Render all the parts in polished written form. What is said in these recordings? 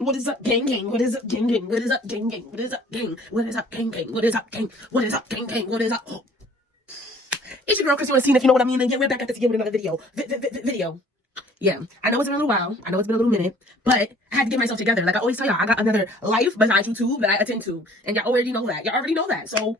What is up, gang, gang? What is up, gang, gang? What is up, gang, gang? What is up, gang? What is up, gang, gang? What is up, gang? What is up, gang, gang? What is up? Oh. It's your girl, Chrissy, if you know what I mean. And yeah, we're back at this again with another video. Yeah, I know it's been a little while. I know it's been a little minute, but I had to get myself together. Like I always tell y'all, I got another life besides YouTube that I attend to. And y'all already know that. Y'all already know that. So,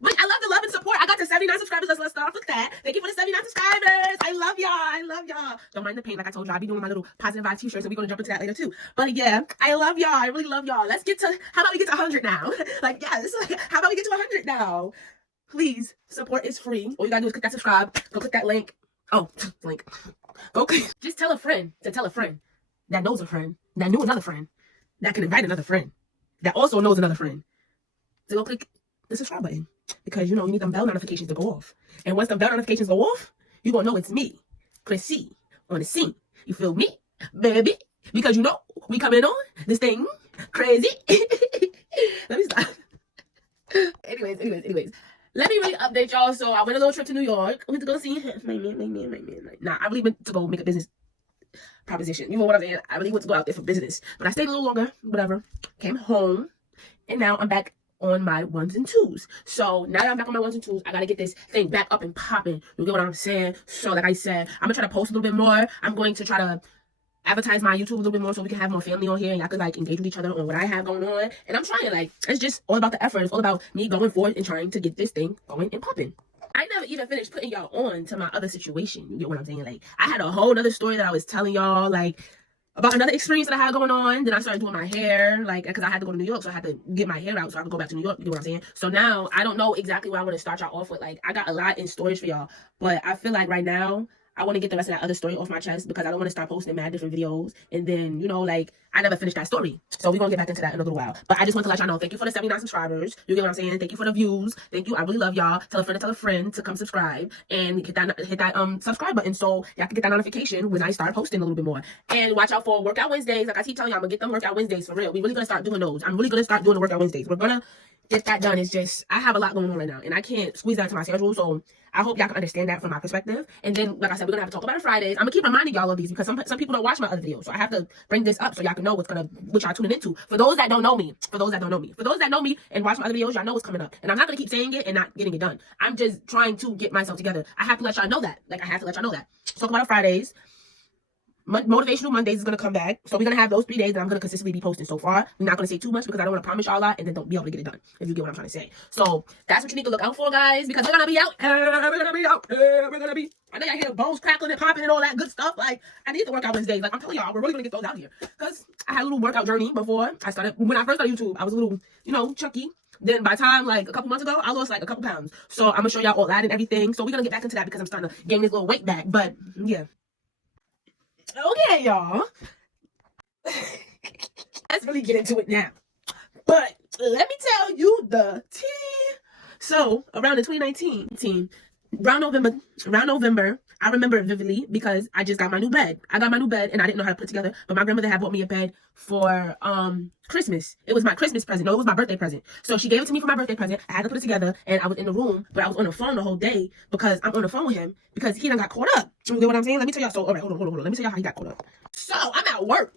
but I love the love and support. I got to 79 subscribers. Let's start off with that. Thank you for the 79 subscribers. I love y'all. I love y'all. Don't mind the paint. Like I told y'all, I'll be doing my little positive vibe t-shirts, and we're going to jump into that later too. But yeah, I love y'all. I really love y'all. Let's get to, how about we get to 100 now? Like, yes. How about we get to 100 now? Please, support is free. All you gotta do is click that subscribe. Go click that link. Oh, link. Go click. Just tell a friend to tell a friend that knows a friend, that knew another friend, that can invite another friend, that also knows another friend. So go click the subscribe button. Because, you know, you need them bell notifications to go off. And once the bell notifications go off, you're going to know it's me, Chrissy, on the scene. You feel me, baby? Because, you know, we coming on this thing crazy. Let me stop. Anyways. Let me really update y'all. So I went a little trip to New York. I went to go see my man. Nah, I really went to go make a business proposition. You know what I'm saying? I really went to go out there for business. But I stayed a little longer, whatever. Came home. And now I'm back on my ones and twos. So now that I'm back on my ones and twos, I gotta get this thing back up and popping. You get what I'm saying? So like I said, I'm gonna try to post a little bit more. I'm going to try to advertise my YouTube a little bit more so we can have more family on here and y'all could like engage with each other on what I have going on. And I'm trying, like, it's just all about the effort. It's all about me going forward and trying to get this thing going and popping. I never even finished putting y'all on to my other situation. You get what I'm saying? Like, I had a whole other story that I was telling y'all, like, about another experience that I had going on. Then I started doing my hair, like, because I had to go to New York, so I had to get my hair out so I could go back to New York. You get what I'm saying? So now I don't know exactly where I want to start y'all off with. Like, I got a lot in storage for y'all, but I feel like right now I want to get the rest of that other story off my chest because I don't want to start posting mad different videos. And then, you know, like, I never finished that story. So we're going to get back into that in a little while. But I just want to let y'all know, thank you for the 79 subscribers. You get what I'm saying? Thank you for the views. Thank you. I really love y'all. Tell a friend to come subscribe and hit that subscribe button so y'all can get that notification when I start posting a little bit more. And watch out for Workout Wednesdays. Like I keep telling y'all, I'm going to get them Workout Wednesdays for real. We really going to start doing those. I'm really going to start doing the Workout Wednesdays. We're going to get that done. It's just, I have a lot going on right now and I can't squeeze that into my schedule. So I hope y'all can understand that from my perspective. And then, like I said, we're gonna have to talk about it Fridays. I'm gonna keep reminding y'all of these because some people don't watch my other videos. So I have to bring this up so y'all can know what y'all tuning into. For those that don't know me and watch my other videos, y'all know what's coming up. And I'm not gonna keep saying it and not getting it done. I'm just trying to get myself together. I have to let y'all know that. Like, I have to let y'all know that. Talk about it Fridays. Motivational Mondays is going to come back. So we're going to have those 3 days that I'm going to consistently be posting so far. We're not going to say too much because I don't want to promise y'all a lot and then don't be able to get it done, if you get what I'm trying to say. So that's what you need to look out for, guys, because we're going to be out. I know y'all hear bones crackling and popping and all that good stuff. Like, I need to work out Wednesdays. Like, I'm telling y'all, we're really going to get those out here. Because I had a little workout journey before I started. When I first started YouTube, I was a little, you know, chunky. Then by the time, like, a couple months ago, I lost, like, a couple pounds. So I'm going to show y'all all that and everything. So we're going to get back into that because I'm starting to gain this little weight back. But, yeah. Okay, y'all. Let's really get into it now. But let me tell you the tea. So around the 2019, around November, I remember it vividly because I just got my new bed. I got my new bed and I didn't know how to put it together. But my grandmother had bought me a bed for Christmas. It was my Christmas present. No, it was my birthday present. So she gave it to me for my birthday present. I had to put it together and I was in the room, but I was on the phone the whole day because I'm on the phone with him because he done got caught up. You know what I'm saying? Let me tell y'all. So, all right, hold on. Let me tell y'all how he got caught up. So I'm at work.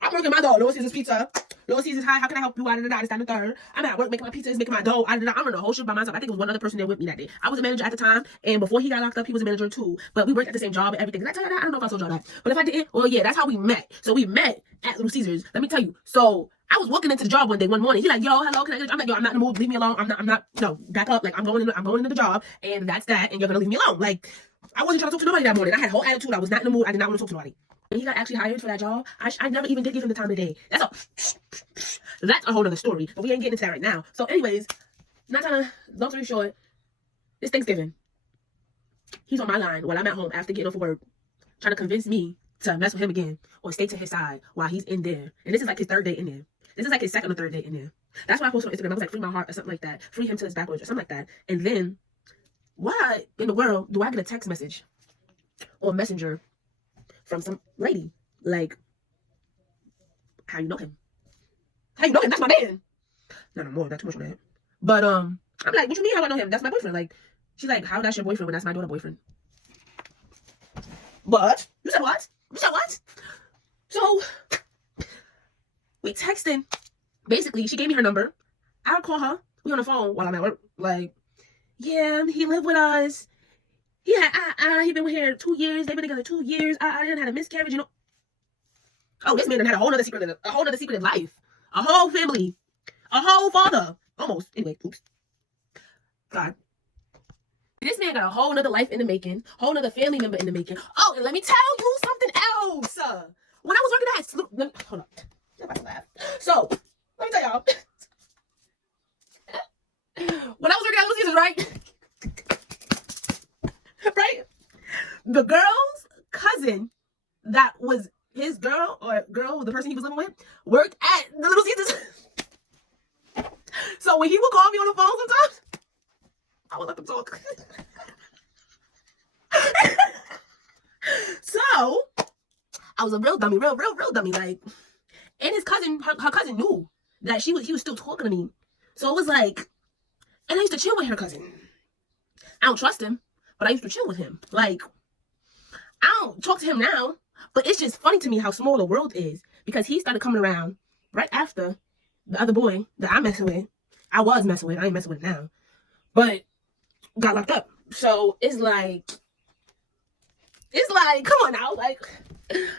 I'm working my dough. Little Caesar's Pizza. Little Caesar's, hi, how can I help you? This, and the third. I'm at work making my pizzas, making my dough. I'm running the whole shit by myself. I think it was one other person there with me that day. I was a manager at the time, and before he got locked up, he was a manager too. But we worked at the same job and everything. Did I tell you that? I don't know if I told y'all that. But if I didn't, well, yeah, that's how we met. So we met at Little Caesar's. Let me tell you. So I was walking into the job one morning. He's like, yo, hello, can I get? I'm like, yo, I'm not in the mood. Leave me alone. I'm not, no, back up. Like, I'm going into the job, and that's that, and you're gonna leave me alone. Like, I wasn't trying to talk to nobody that morning. I had a whole attitude. I was not in the mood. I did not want to talk to nobody. And he got actually hired for that job. I never even did give him the time of day. That's a whole other story. But we ain't getting into that right now. So anyways, long story short, it's Thanksgiving. He's on my line while I'm at home after getting off of work, trying to convince me to mess with him again or stay to his side while he's in there. And this is like his third day in there. This is like his second or third day in there. That's why I posted on Instagram. I was like, free my heart or something like that. Free him to his backwards or something like that. And then, why in the world do I get a text message or messenger from some lady? Like, how you know him? How you know him? That's my man. No more. Not too much on that. But I'm like, what you mean how I know him? That's my boyfriend. Like, she's like, how that's your boyfriend when that's my daughter boyfriend? What? You said what? You said what? So We texting. Basically, she gave me her number. I'll call her. We on the phone while I'm at work. Like, yeah, he lived with us. He been with her 2 years. They've been together 2 years. I didn't have a miscarriage, you know. Oh, this man done had a whole other secret of life. A whole family. A whole father. Almost. Anyway, oops. God. This man got a whole nother life in the making. Whole nother family member in the making. Oh, and let me tell you something else. When I was working at hold on. I'm about to laugh. So, let me tell y'all. When I was working at Little Caesars, right? The girl's cousin that was his girl, or girl, the person he was living with, worked at the Little Caesars. So when he would call me on the phone sometimes, I would let them talk. So I was a real dummy, real dummy. Like, and his cousin, her cousin knew that he was still talking to me. So it was like, and I used to chill with her cousin. I don't trust him, but I used to chill with him. Like, I don't talk to him now, but it's just funny to me how small the world is, because he started coming around right after the other boy that I'm messing with. I was messing with. I ain't messing with now, but got locked up. So it's like, come on now. Like,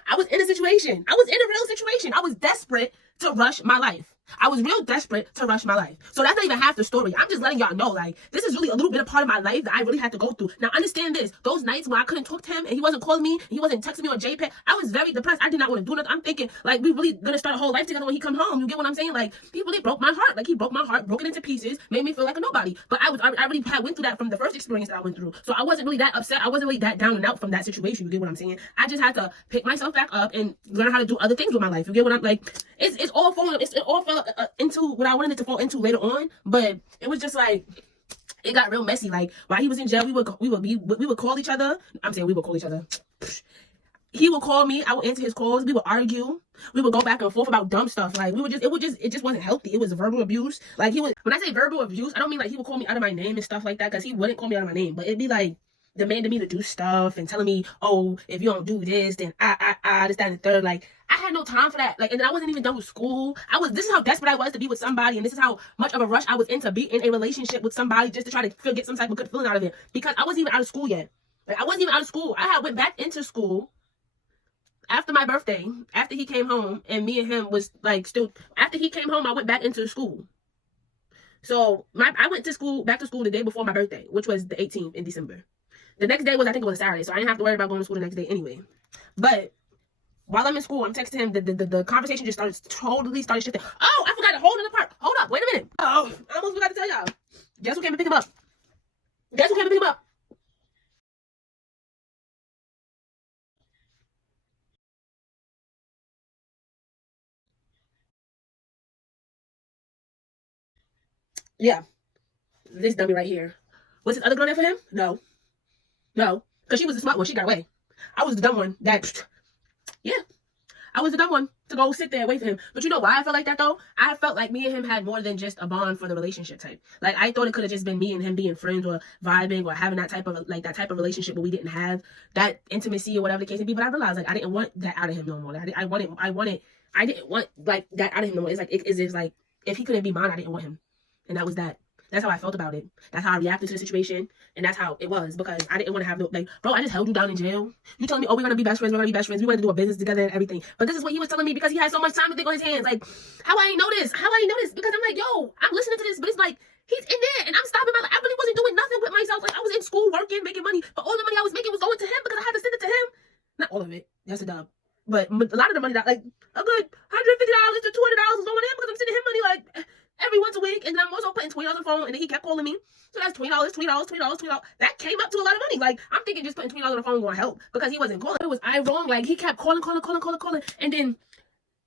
I was in a situation. I was in a real situation. I was desperate to rush my life. I was real desperate to rush my life. So that's not even half the story. I'm just letting y'all know, like, this is really a little bit of part of my life that I really had to go through. Now, understand this. Those nights when I couldn't talk to him and he wasn't calling me, and he wasn't texting me on JPEG, I was very depressed. I did not want to do nothing. I'm thinking, like, we really gonna start a whole life together when he come home. You get what I'm saying? Like, he really broke my heart. Like, he broke my heart, broke it into pieces, made me feel like a nobody. But I really went through that from the first experience that I went through. So I wasn't really that upset. I wasn't really that down and out from that situation. You get what I'm saying? I just had to pick myself back up and learn how to do other things with my life. You get what I'm like? It all fell into what I wanted it to fall into later on, but it was just like, it got real messy. Like, while he was in jail, we would call each other. I'm saying we would call each other. He would call me. I would answer his calls. We would argue. We would go back and forth about dumb stuff. Like, it just wasn't healthy. It was verbal abuse. Like, when I say verbal abuse, I don't mean like he would call me out of my name and stuff like that, because he wouldn't call me out of my name, but it'd be like demanding me to do stuff and telling me, oh, if you don't do this, then this, that, and the third. Like, I had no time for that. Like, and then I wasn't even done with school. This is how desperate I was to be with somebody, and this is how much of a rush I was in to be in a relationship with somebody, just to try to get some type of good feeling out of it, because I wasn't even out of school yet. Like, I wasn't even out of school. I had went back into school after my birthday, after he came home, and me and him was like still, after he came home, I went back into school. So I went back to school the day before my birthday, which was the 18th in December. The next day was, I think it was a Saturday, so I didn't have to worry about going to school the next day anyway. But while I'm in school, I'm texting him. The conversation just totally started shifting. Oh, I forgot a whole other part. Hold up, wait a minute. Oh, I almost forgot to tell y'all. Guess who came to pick him up? Yeah, this dummy right here. Was his other girl there for him? No, because she was the smart one. She got away. I was the dumb one that, yeah. I was the dumb one to go sit there and wait for him. But you know why I felt like that, though? I felt like me and him had more than just a bond for the relationship type. Like, I thought it could have just been me and him being friends, or vibing, or having that type of relationship, but we didn't have that intimacy or whatever the case may be. But I realized, like, I didn't want that out of him no more. Like, I didn't want like that out of him no more. It's like, it's like, if he couldn't be mine, I didn't want him. And that was that. That's how I felt about it. That's how I reacted to the situation. And that's how it was, because I didn't want to have no, like, bro, I just held you down in jail. You telling me, oh, we're going to be best friends. We want to do a business together and everything. But this is what he was telling me, because he had so much time to think on his hands. Like, how I ain't know this? Because I'm like, yo, I'm listening to this, but it's like, he's in there and I'm stopping my life. I really wasn't doing nothing with myself. Like, I was in school working, making money, but all the money I was making was going to him because I had to send it to him. Not all of it. That's a dub. But a lot of the money, that, like, a good $150 to $200 was going to him, because I'm sending him money, like, every once a week. And then I'm also putting $20 on the phone, and then he kept calling me. So that's $20. That came up to a lot of money. Like, I'm thinking just putting $20 on the phone going to help, because he wasn't calling. It was I wrong. Like, he kept calling. And then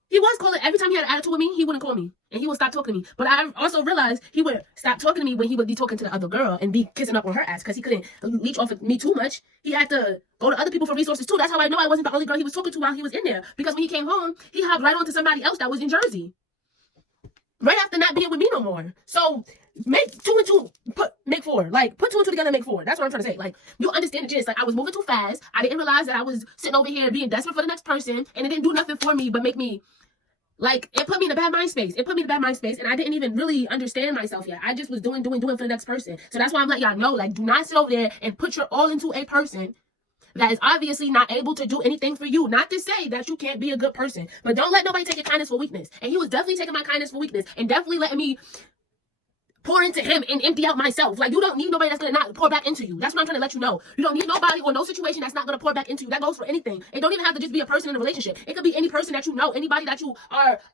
he was calling. Every time he had an attitude with me, he wouldn't call me. And he would stop talking to me. But I also realized he would stop talking to me when he would be talking to the other girl and be kissing up on her ass, because he couldn't leech off of me too much. He had to go to other people for resources too. That's how I know I wasn't the only girl he was talking to while he was in there. Because when he came home, he hopped right on to somebody else that was in Jersey, right after not being with me no more. So make 2 and 2, make 4. Like, put 2 and 2 together and make 4. That's what I'm trying to say. Like, you understand the gist. Like, I was moving too fast. I didn't realize that I was sitting over here being desperate for the next person, and it didn't do nothing for me but make me Like, it put me in a bad mind space. It put me in a bad mind space, and I didn't even really understand myself yet. I just was doing for the next person. So that's why I'm letting y'all know, like, do not sit over there and put your all into a person that is obviously not able to do anything for you. Not to say that you can't be a good person, but don't let nobody take your kindness for weakness. And he was definitely taking my kindness for weakness, and definitely letting me pour into him and empty out myself. Like, you don't need nobody that's gonna not pour back into you. That's what I'm trying to let you know. You don't need nobody or no situation that's not gonna pour back into you. That goes for anything. It don't even have to just be a person in a relationship. It could be any person that you know, anybody that you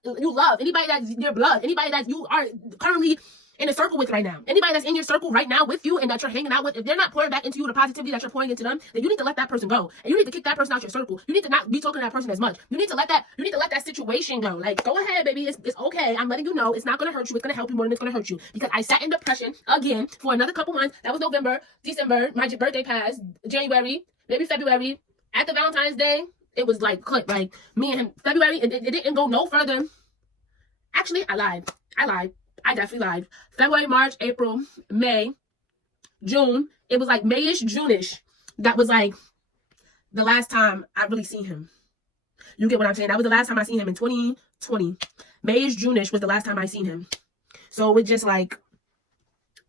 love, anybody that's your blood, anybody that you are currently in a circle with right now. Anybody that's in your circle right now with you and that you're hanging out with, if they're not pouring back into you the positivity that you're pouring into them, then you need to let that person go. And you need to kick that person out your circle. You need to not be talking to that person as much. You need to let that situation go. Like, go ahead, baby. It's okay. I'm letting you know it's not gonna hurt you. It's gonna help you more than it's gonna hurt you. Because I sat in depression again for another couple months. That was November, December, my birthday passed, January, maybe February. After Valentine's Day, it was like click, like me and him. February, it didn't go no further. Actually, I lied. I definitely lied. February, March, April, May, June. It was like Mayish, June-ish. That was like the last time I really seen him. You get what I'm saying? That was the last time I seen him in 2020. Mayish, June-ish was the last time I seen him. So it was just like,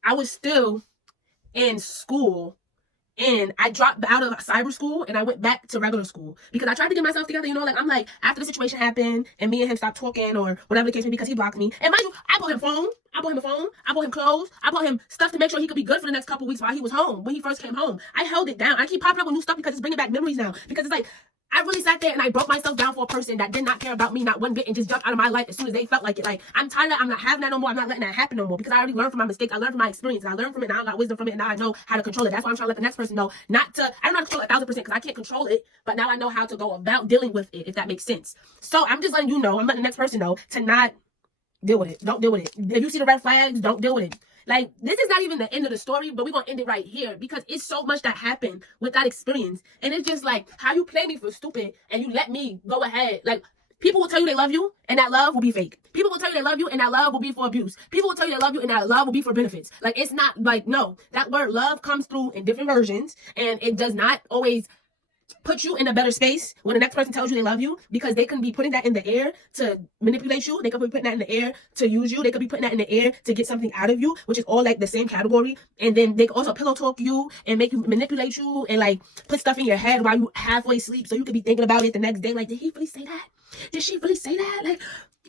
I was still in school. And I dropped out of cyber school and I went back to regular school because I tried to get myself together, you know, like I'm like, after the situation happened and me and him stopped talking or whatever the case may be because he blocked me. And mind you, I bought him a phone, I bought him clothes, I bought him stuff to make sure he could be good for the next couple weeks while he was home, when he first came home. I held it down. I keep popping up with new stuff because it's bringing back memories now. Because it's like, I really sat there and I broke myself down for a person that did not care about me, not one bit, and just jumped out of my life as soon as they felt like it. Like, I'm tired of, I'm not having that no more. I'm not letting that happen no more because I already learned from my mistakes. I learned from my experience. I learned from it. Now I got wisdom from it. And now I know how to control it. That's why I'm trying to let the next person know not to, I don't know how to control it 1000% because I can't control it, but now I know how to go about dealing with it, if that makes sense. So I'm just letting you know, I'm letting the next person know to not deal with it. Don't deal with it. If you see the red flags, don't deal with it. Like, this is not even the end of the story, but we're going to end it right here because it's so much that happened with that experience. And it's just like, how you play me for stupid and you let me go ahead. Like, people will tell you they love you and that love will be fake. People will tell you they love you and that love will be for abuse. People will tell you they love you and that love will be for benefits. Like, it's not like, no, that word love comes through in different versions and it does not always put you in a better space when the next person tells you they love you, because they can be putting that in the air to manipulate you. They could be putting that in the air to use you. They could be putting that in the air to get something out of you, which is all like the same category. And then they can also pillow talk you and make you manipulate you and like put stuff in your head while you halfway sleep so you could be thinking about it the next day. Like, did he really say that? Did she really say that? Like,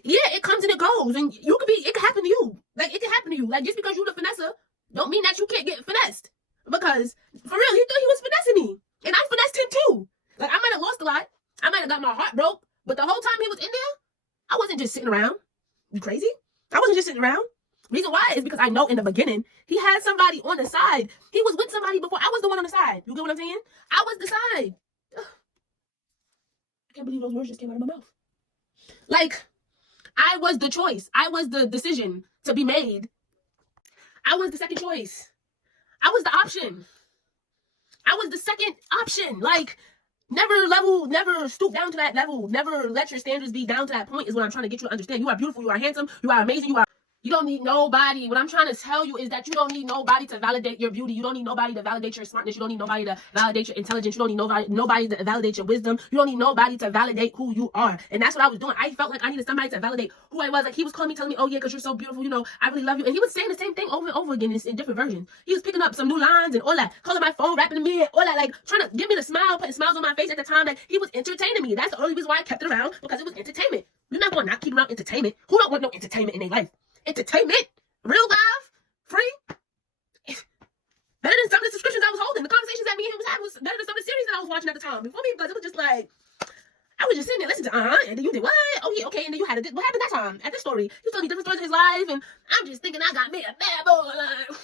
yeah, it comes and it goes, and you could be, it could happen to you. Like, it could happen to you. Like, just because you the finesser don't mean that you can't get finessed. Because for real, he thought he was finessing me. And I finessed him too. Like, I might have lost a lot. I might have got my heart broke. But the whole time he was in there, I wasn't just sitting around. You crazy? I wasn't just sitting around. Reason why is because I know in the beginning, he had somebody on the side. He was with somebody before. I was the one on the side. You get what I'm saying? I was the side. Ugh. I can't believe those words just came out of my mouth. Like, I was the choice. I was the decision to be made. I was the second choice. I was the option. I was the second option. Like, never stoop down to that level. Never let your standards be down to that point is what I'm trying to get you to understand. You are beautiful. You are handsome. You are amazing. You don't need nobody. What I'm trying to tell you is that you don't need nobody to validate your beauty. You don't need nobody to validate your smartness. You don't need nobody to validate your intelligence. You don't need nobody to validate your wisdom. You don't need nobody to validate who you are. And that's what I was doing. I felt like I needed somebody to validate who I was. Like, he was calling me, telling me, oh yeah, because you're so beautiful. You know, I really love you. And he was saying the same thing over and over again in different versions. He was picking up some new lines and all that, calling my phone, rapping to me, and all that, like trying to give me the smile, putting smiles on my face at the time. Like, he was entertaining me. That's the only reason why I kept it around, because it was entertainment. You're not going to not keep around entertainment. Who don't want no entertainment in their life? Entertainment. Real live, free, better than some of the subscriptions I was holding. The conversations that me and him was having was better than some of the series that I was watching at the time before me, because it was just like, I was just sitting there listening to, and then you did what? Oh yeah, okay, and then you had what happened that time at this story? He was telling me different stories of his life, and I'm just thinking I got me a bad boy. Like,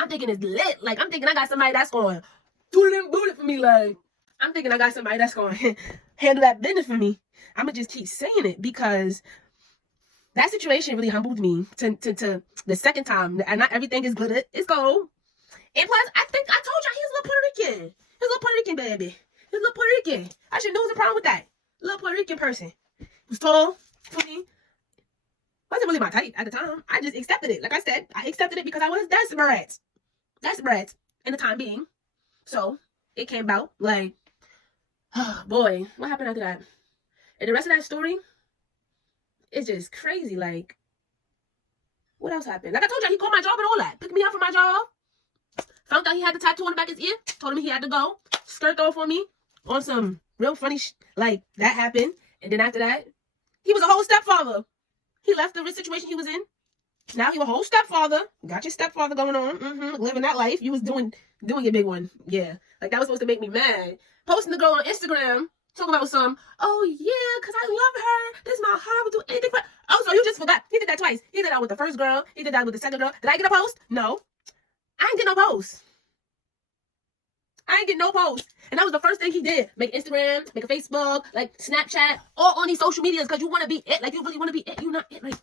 I'm thinking it's lit. Like, I'm thinking I got somebody that's going to do it and boot it for me. Like, I'm thinking I got somebody that's going to handle that business for me. I'm going to just keep saying it because that situation really humbled me to the second time. And not everything is good. It's gold. And plus, I think I told y'all he's a little Puerto Rican. He's a little Puerto Rican, baby. He's a little Puerto Rican. I should know what's the problem with that. Little Puerto Rican person. He was tall, funny. Wasn't really my type at the time. I just accepted it. Like I said, I accepted it because I was desperate. Desperate in the time being. So, it came about like, oh boy, what happened after that? And the rest of that story is just crazy. Like, what else happened? Like I told you, he called my job and all that. Picked me up from my job. Found out he had the tattoo on the back of his ear. Told him he had to go. Skirt off on me. On some real funny like, that happened. And then after that, he was a whole stepfather. He left the situation he was in. Now he a whole stepfather. Got your stepfather going on. Living that life. You was doing your big one. Yeah. Like, that was supposed to make me mad. Posting the girl on Instagram. Talking about some, oh yeah, because I love her. This is my heart. Would do anything for her. Oh, so you just forgot. He did that twice. He did that with the first girl. He did that with the second girl. Did I get a post? No. I ain't get no post. I ain't get no post. And that was the first thing he did. Make Instagram, make a Facebook, like Snapchat, all on these social medias because you want to be it. Like, you really want to be it. You not it. Like,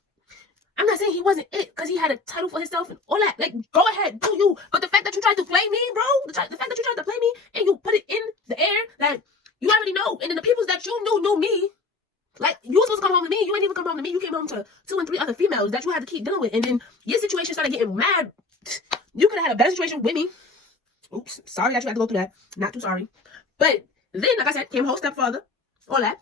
I'm not saying he wasn't it because he had a title for himself and all that. Like, go ahead, do you. But the fact that you tried to play me, bro, the fact that you tried to play me and you put it in the air that you already know. And then the people that you knew me. Like, you were supposed to come home to me. You ain't even come home to me. You came home to 2 and 3 other females that you had to keep dealing with. And then your situation started getting mad. You could have had a better situation with me. Oops. Sorry that you had to go through that. Not too sorry. But then, like I said, came whole stepfather. All that.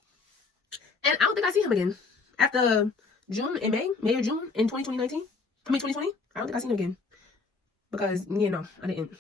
And I don't think I see him again. After June and May or June in 2020. I don't think I seen him again. Because, you know, I didn't.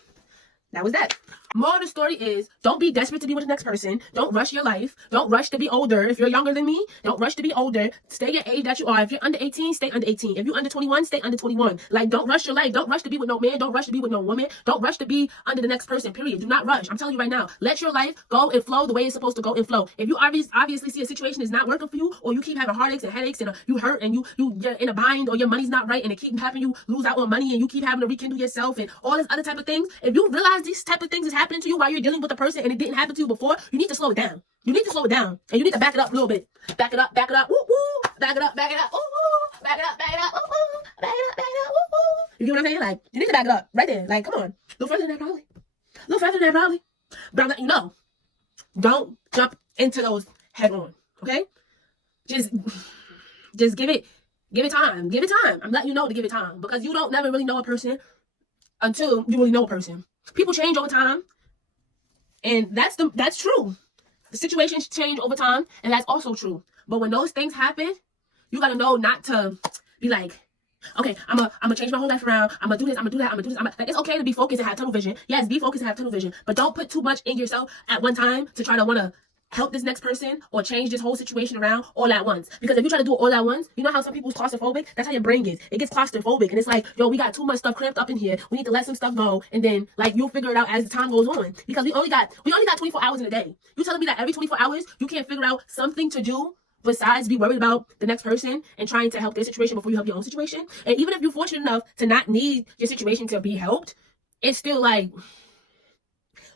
That was that. More of the story is, don't be desperate to be with the next person. Don't rush your life. Don't rush to be older. If you're younger than me, don't rush to be older. Stay your age that you are. If you're under 18, stay under 18. If you're under 21, stay under 21. Like, don't rush your life. Don't rush to be with no man. Don't rush to be with no woman. Don't rush to be under the next person, period. Do not rush. I'm telling you right now. Let your life go and flow the way it's supposed to go and flow. If you obviously see a situation is not working for you, or you keep having heartaches and headaches and you hurt and you're in a bind, or your money's not right and it keep having you lose out on money and you keep having to rekindle yourself and all this other type of things, if you realize these type of things is happening to you while you're dealing with a person and it didn't happen to you before, you need to slow it down. You need to slow it down. And you need to back it up a little bit. Back it up, woo woo. Back it up, woo woo. Back it up, woo woo. Back it up, woo woo. You get what I'm saying? Like, you need to back it up right there. Like, come on. A little further than that, probably. But I'm letting you know. Don't jump into those head on. Okay? Just give it time. Give it time. I'm letting you know to give it time. Because you don't never really know a person until you really know a person. People change over time. And that's true. The situations change over time, and that's also true. But when those things happen, you gotta know not to be like, okay, I'm gonna change my whole life around. I'm gonna do this. I'm gonna do that. I'm gonna do this. Like, it's okay to be focused and have tunnel vision. Yes, be focused and have tunnel vision, but don't put too much in yourself at one time to try to want to help this next person or change this whole situation around all at once. Because if you try to do it all at once, you know how some people's claustrophobic? That's how your brain gets. It gets claustrophobic. And it's like, yo, we got too much stuff cramped up in here. We need to let some stuff go. And then, like, you'll figure it out as the time goes on. Because we only got 24 hours in a day. You telling me that every 24 hours, you can't figure out something to do besides be worried about the next person and trying to help their situation before you help your own situation? And even if you're fortunate enough to not need your situation to be helped, it's still like,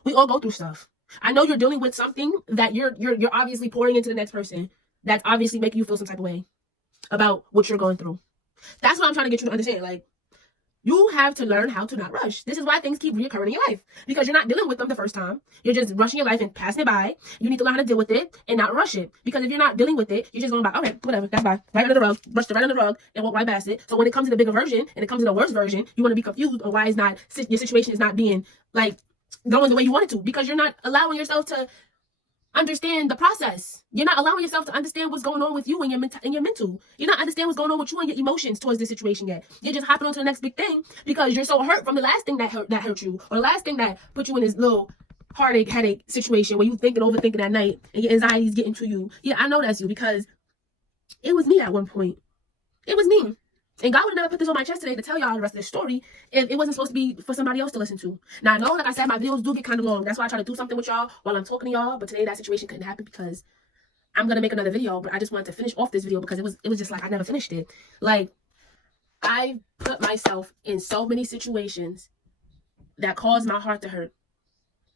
we all go through stuff. I know you're dealing with something that you're obviously pouring into the next person that's obviously making you feel some type of way about what you're going through. That's what I'm trying to get you to understand. Like, you have to learn how to not rush. This is why things keep reoccurring in your life. Because you're not dealing with them the first time. You're just rushing your life and passing it by. You need to learn how to deal with it and not rush it. Because if you're not dealing with it, you're just going by, okay, whatever, that's fine. Right under the rug. Brush it right under the rug and walk right past it. So when it comes in a bigger version and it comes in a worse version, you want to be confused on why your situation is not being, like, going the way you want it to, because you're not allowing yourself to understand the process. You're not allowing yourself to understand what's going on with you and your mental. You're not understanding what's going on with you and your emotions towards this situation yet. You're just hopping on to the next big thing because you're so hurt from the last thing that hurt you, or the last thing that put you in this little headache situation where you thinking, overthinking at night and your anxiety is getting to you. Yeah, I know that's you, because it was me at one point. It was me. And God would have never put this on my chest today to tell y'all the rest of this story if it wasn't supposed to be for somebody else to listen to. Now, I know, like I said, my videos do get kind of long. That's why I try to do something with y'all while I'm talking to y'all. But today, that situation couldn't happen because I'm going to make another video. But I just wanted to finish off this video because it was just like I never finished it. Like, I put myself in so many situations that caused my heart to hurt.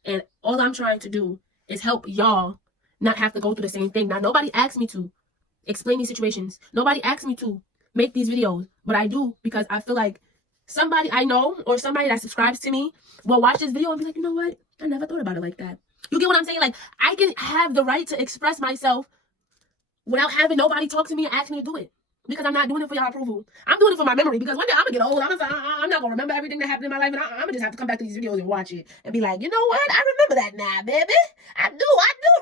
And all I'm trying to do is help y'all not have to go through the same thing. Now, nobody asked me to explain these situations. Nobody asked me to make these videos, but I do because I feel like somebody I know or somebody that subscribes to me will watch this video and be like, you know what? I never thought about it like that. You get what I'm saying? Like, I can have the right to express myself without having nobody talk to me and ask me to do it. Because I'm not doing it for y'all approval. I'm doing it for my memory. Because one day I'm gonna get old. I'm not gonna remember everything that happened in my life, and I'm gonna just have to come back to these videos and watch it and be like, you know what? I remember that now, baby. I do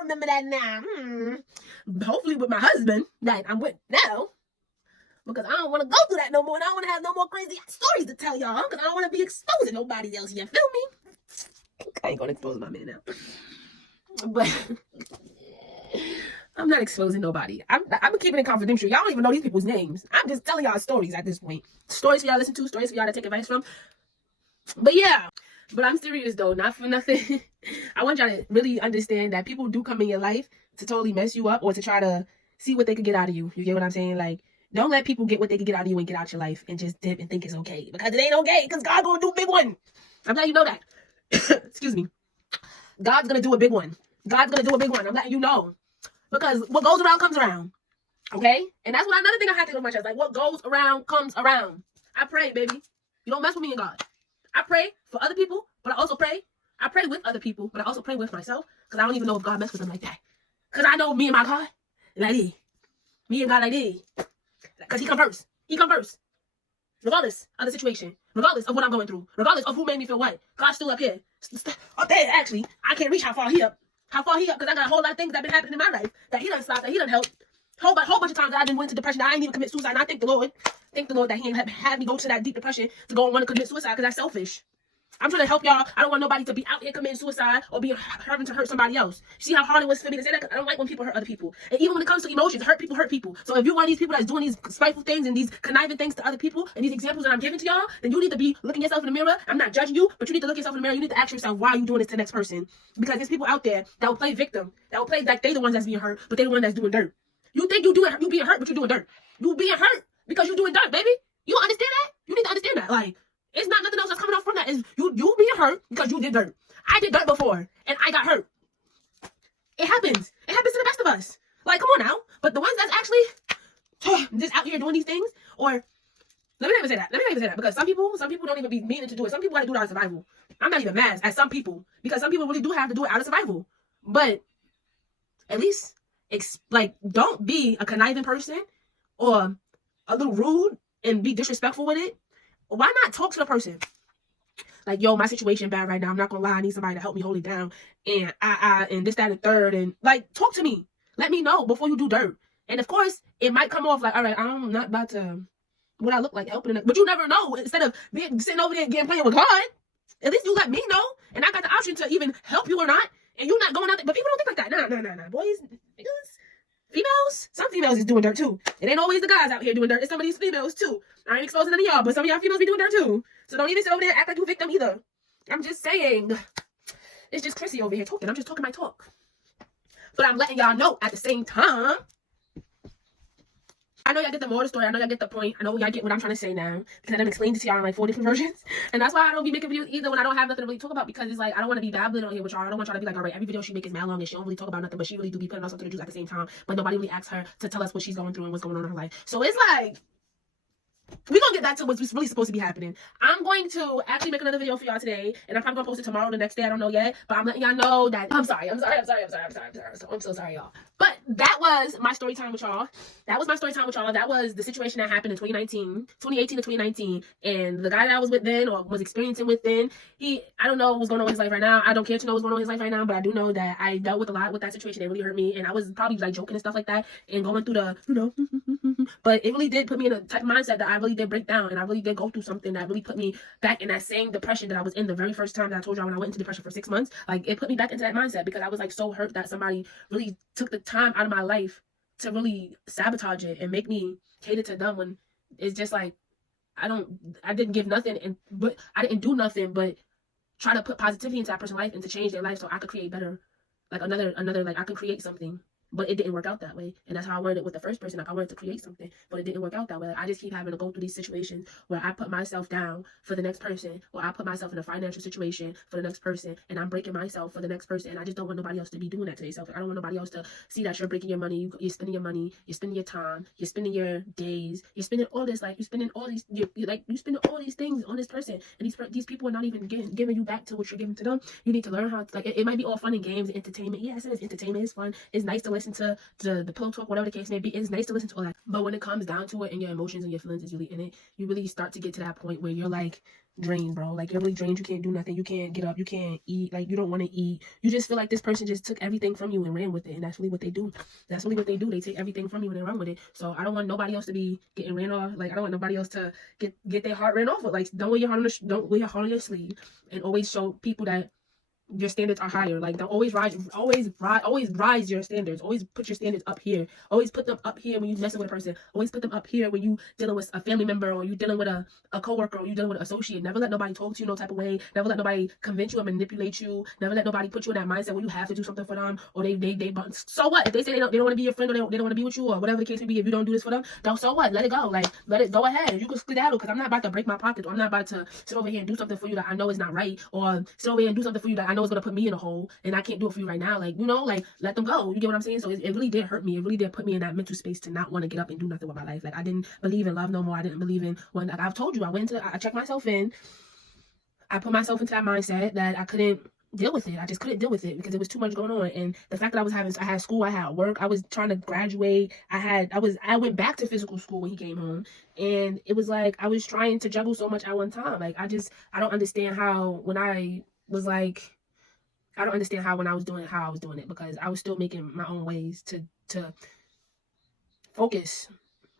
remember that now. Hopefully with my husband that I'm with now, because I don't want to go through that no more, and I don't want to have no more crazy stories to tell y'all, because I don't want to be exposing nobody else. You feel me? I ain't gonna expose my man now, but. I'm not exposing nobody. I'm keeping it confidential. Y'all don't even know these people's names. I'm just telling y'all stories at this point. Stories for y'all to listen to, stories for y'all to take advice from. But yeah. But I'm serious though, not for nothing. I want y'all to really understand that people do come in your life to totally mess you up or to try to see what they can get out of you. You get what I'm saying? Like, don't let people get what they can get out of you and get out your life and just dip and think it's okay. Because it ain't okay. Because God's going to do a big one. I'm letting you know that. Excuse me. God's going to do a big one. God's going to do a big one. I'm letting you know. Because what goes around comes around. Okay? And that's what another thing I have to go to my chest. Like, what goes around comes around. I pray, baby. You don't mess with me and God. I pray for other people, but I also pray. I pray with other people, but I also pray with myself. Because I don't even know if God messes with them like that. Because I know me and my God, like this. Me and God like this. Because he come first. He come first. Regardless of the situation. Regardless of what I'm going through. Regardless of who made me feel what. God's still up here. Up there, actually. I can't reach how far he up. How far he up, because I got a whole lot of things that have been happening in my life that he done stopped, that he done helped. Whole bunch of times that I didn't went into depression, that I didn't even commit suicide, and I thank the Lord. Thank the Lord that he ain't had me go to that deep depression to go and want to commit suicide, because that's selfish. I'm trying to help y'all. I don't want nobody to be out here committing suicide or be having to hurt somebody else. See how hard it was for me to say that? Because I don't like when people hurt other people. And even when it comes to emotions, hurt people. So if you're one of these people that's doing these spiteful things and these conniving things to other people and these examples that I'm giving to y'all, then you need to be looking yourself in the mirror. I'm not judging you, but you need to look yourself in the mirror. You need to ask yourself, why are you doing this to the next person? Because there's people out there that will play victim, that will play like they the ones that's being hurt, but they the one that's doing dirt. You think you being hurt, but you're doing dirt. You being hurt because you're doing dirt, baby. You don't understand that? You need to understand that. Like, it's not nothing else that's coming off from that. Is you being hurt because you did dirt. I did dirt before, and I got hurt. It happens. It happens to the best of us. Like, come on now. But the ones that's actually just out here doing these things, or let me not even say that. Because some people don't even be meaning to do it. Some people got to do it out of survival. I'm not even mad at some people, because some people really do have to do it out of survival. But at least, don't be a conniving person or a little rude and be disrespectful with it. Why not talk to the person? Like, yo, my situation bad right now. I'm not gonna lie. I need somebody to help me hold it down. And and this, that, and third. And like, talk to me. Let me know before you do dirt. And of course, it might come off like, all right, I'm not about to, what I look like helping. But you never know. Instead of sitting over there and playing with God, at least you let me know. And I got the option to even help you or not. And you're not going out there. But people don't think like that. Nah. Boys, niggas, females, some females is doing dirt too. It ain't always the guys out here doing dirt. It's some of these females too. I ain't exposing none of y'all, but some of y'all females be doing dirt too. So don't even sit over there and act like you victim either. I'm just saying. It's just Chrissy over here talking. I'm just talking my talk. But I'm letting y'all know at the same time. I know y'all get the moral of the story. I know y'all get the point. I know y'all get what I'm trying to say now. Because I done explained it to y'all in like 4 different versions. And that's why I don't be making videos either when I don't have nothing to really talk about. Because it's like, I don't want to be babbling on here with y'all. I don't want y'all to be like, all right, every video she makes is mad long and she don't really talk about nothing. But she really do be putting us something to do at the same time. But nobody really asks her to tell us what she's going through and what's going on in her life. So it's like, we're going to get back to what's really supposed to be happening. I'm going to actually make another video for y'all today. And I'm probably going to post it tomorrow or the next day. I don't know yet. But I'm letting y'all know that I'm sorry, I'm so sorry, y'all. But that was my story time with y'all. That was the situation that happened in 2018 to 2019. And the guy that I was with then, or was experiencing with then, I don't know what's going on in his life right now. I don't care to know what's going on in his life right now. But I do know that I dealt with a lot with that situation. It really hurt me. And I was probably like joking and stuff like that. And going through the, but it really did put me in a type of mindset that I really did break down. And I really did go through something that really put me back in that same depression that I was in the very first time that I told y'all when I went into depression for 6 months. Like, it put me back into that mindset because I was like so hurt that somebody really took the time out of my life to really sabotage it and make me cater to them, when it's just like, I didn't give nothing, but I didn't do nothing but try to put positivity into that person's life and to change their life so I could create better, like another, like I could create something. But it didn't work out that way. And that's how I wanted it with the first person. Like, I wanted to create something, but it didn't work out that way. Like, I just keep having to go through these situations where I put myself down for the next person, or I put myself in a financial situation for the next person, and I'm breaking myself for the next person. And I just don't want nobody else to be doing that to themselves. I don't want nobody else to see that you're breaking your money. You're spending your money. You're spending your time. You're spending your days. You're spending all this. Like, you're spending all these. You're spending all these things on this person, and these people are not even giving you back to what you're giving to them. You need to learn how to, like, it might be all fun and games and entertainment. Yes, it is entertainment. It's fun. It's nice to listen to the pillow talk, whatever the case may be. It's nice to listen to all that. But when it comes down to it and your emotions and your feelings is really in it, you really start to get to that point where you're like drained, bro. Like, you're really drained. You can't do nothing. You can't get up. You can't eat. Like, you don't want to eat. You just feel like this person just took everything from you and ran with it. And that's really what they do. That's really what they do. They take everything from you and they run with it. So I don't want nobody else to be getting ran off. Like, I don't want nobody else to get their heart ran off with. Like, don't wear your heart on your sleeve, and always show people that your standards are higher. Like, don't always rise your standards. Always put your standards up here. Always put them up here when you messing with a person. Always put them up here when you dealing with a family member, or you dealing with a coworker, or you dealing with an associate. Never let nobody talk to you no type of way. Never let nobody convince you and manipulate you. Never let nobody put you in that mindset where you have to do something for them, or they so what if they say they don't want to be your friend, or they don't want to be with you, or whatever the case may be. If you don't do this for them, don't. So what? Let it go. Like, let it go ahead. You can skedaddle, because I'm not about to break my pockets, or I'm not about to sit over here and do something for you that I know is not right, or sit over here and do something for you that I know is gonna put me in a hole, and I can't do it for you right now. Like, you know, like, let them go. You get what I'm saying? So it really did hurt me. It really did put me in that mental space to not want to get up and do nothing with my life. Like, I didn't believe in love no more. I didn't believe in when, like I've told you, I checked myself in. I put myself into that mindset that I couldn't deal with it. I just couldn't deal with it because it was too much going on. And the fact that I had school, I had work, I was trying to graduate. I went back to physical school when he came home, and it was like I was trying to juggle so much at one time. Like, I don't understand how when I was like, I don't understand how when I was doing it, because I was still making my own ways to focus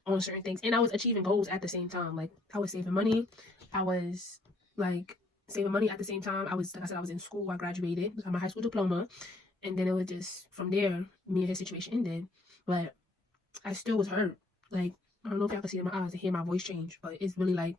on certain things, and I was achieving goals at the same time. Like, I was saving money. I was like saving money at the same time. I was, like I said, I was in school. I graduated, got my high school diploma, and then it was just from there, me and his situation ended. But I still was hurt. Like, I don't know if y'all can see it in my eyes and hear my voice change, but it's really like,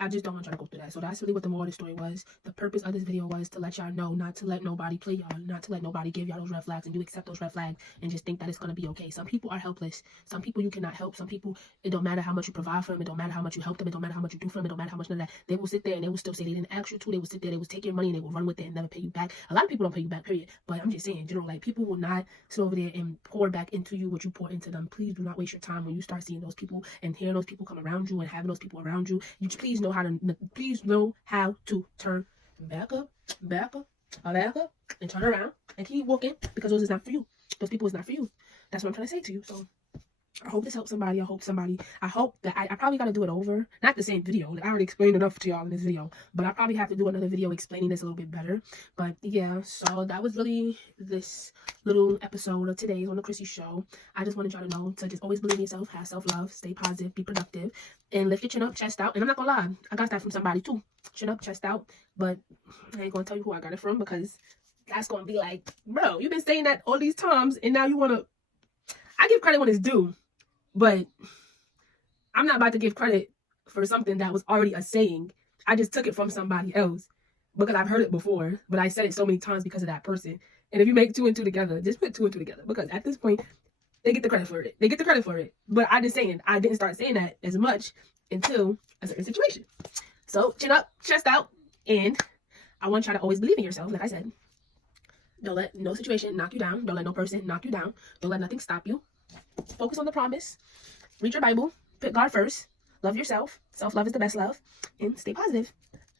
I just don't want y'all to go through that. So that's really what the moral of the story was. The purpose of this video was to let y'all know not to let nobody play y'all, not to let nobody give y'all those red flags, and you accept those red flags and just think that it's going to be okay. Some people are helpless. Some people you cannot help. Some people, it don't matter how much you provide for them. It don't matter how much you help them. It don't matter how much you do for them. It don't matter how much none of that. They will sit there and they will still say they didn't ask you to. They will sit there, they will take your money, and they will run with it and never pay you back. A lot of people don't pay you back, period. But I'm just saying, you know, like, people will not sit over there and pour back into you what you pour into them. Please do not waste your time when you start seeing those people and hearing those people come around you and having those people around you. You please know how to turn back up, and turn around and keep walking, because those is not for you. Those people is not for you. That's what I'm trying to say to you. So I hope this helps somebody. I hope that I probably got to do it over. Not the same video. Like, I already explained enough to y'all in this video, but I probably have to do another video explaining this a little bit better. But yeah, so that was really this little episode of today's on the Chrissy Show. I just wanted y'all to know to just always believe in yourself, have self-love, stay positive, be productive, and lift your chin up, chest out. And I'm not gonna lie, I got that from somebody too. Chin up, chest out. But I ain't gonna tell you who I got it from, because that's gonna be like, bro, you've been saying that all these times, and now you wanna... I give credit when it's due, but I'm not about to give credit for something that was already a saying. I just took it from somebody else because I've heard it before, but I said it so many times because of that person. And if you make 2 and 2 together, just put 2 and 2 together, because at this point, they get the credit for it. But I didn't start saying that as much until a certain situation. So chin up, chest out, and I want y'all to always believe in yourself. Like I said, don't let no situation knock you down. Don't let no person knock you down. Don't let nothing stop you. Focus on the promise. Read your Bible. Put God first. Love yourself. Self-love is the best love. And stay positive.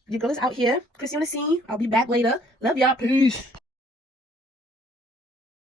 Your girl is out here. Chrissy on the scene. I'll be back later. Love y'all. Peace.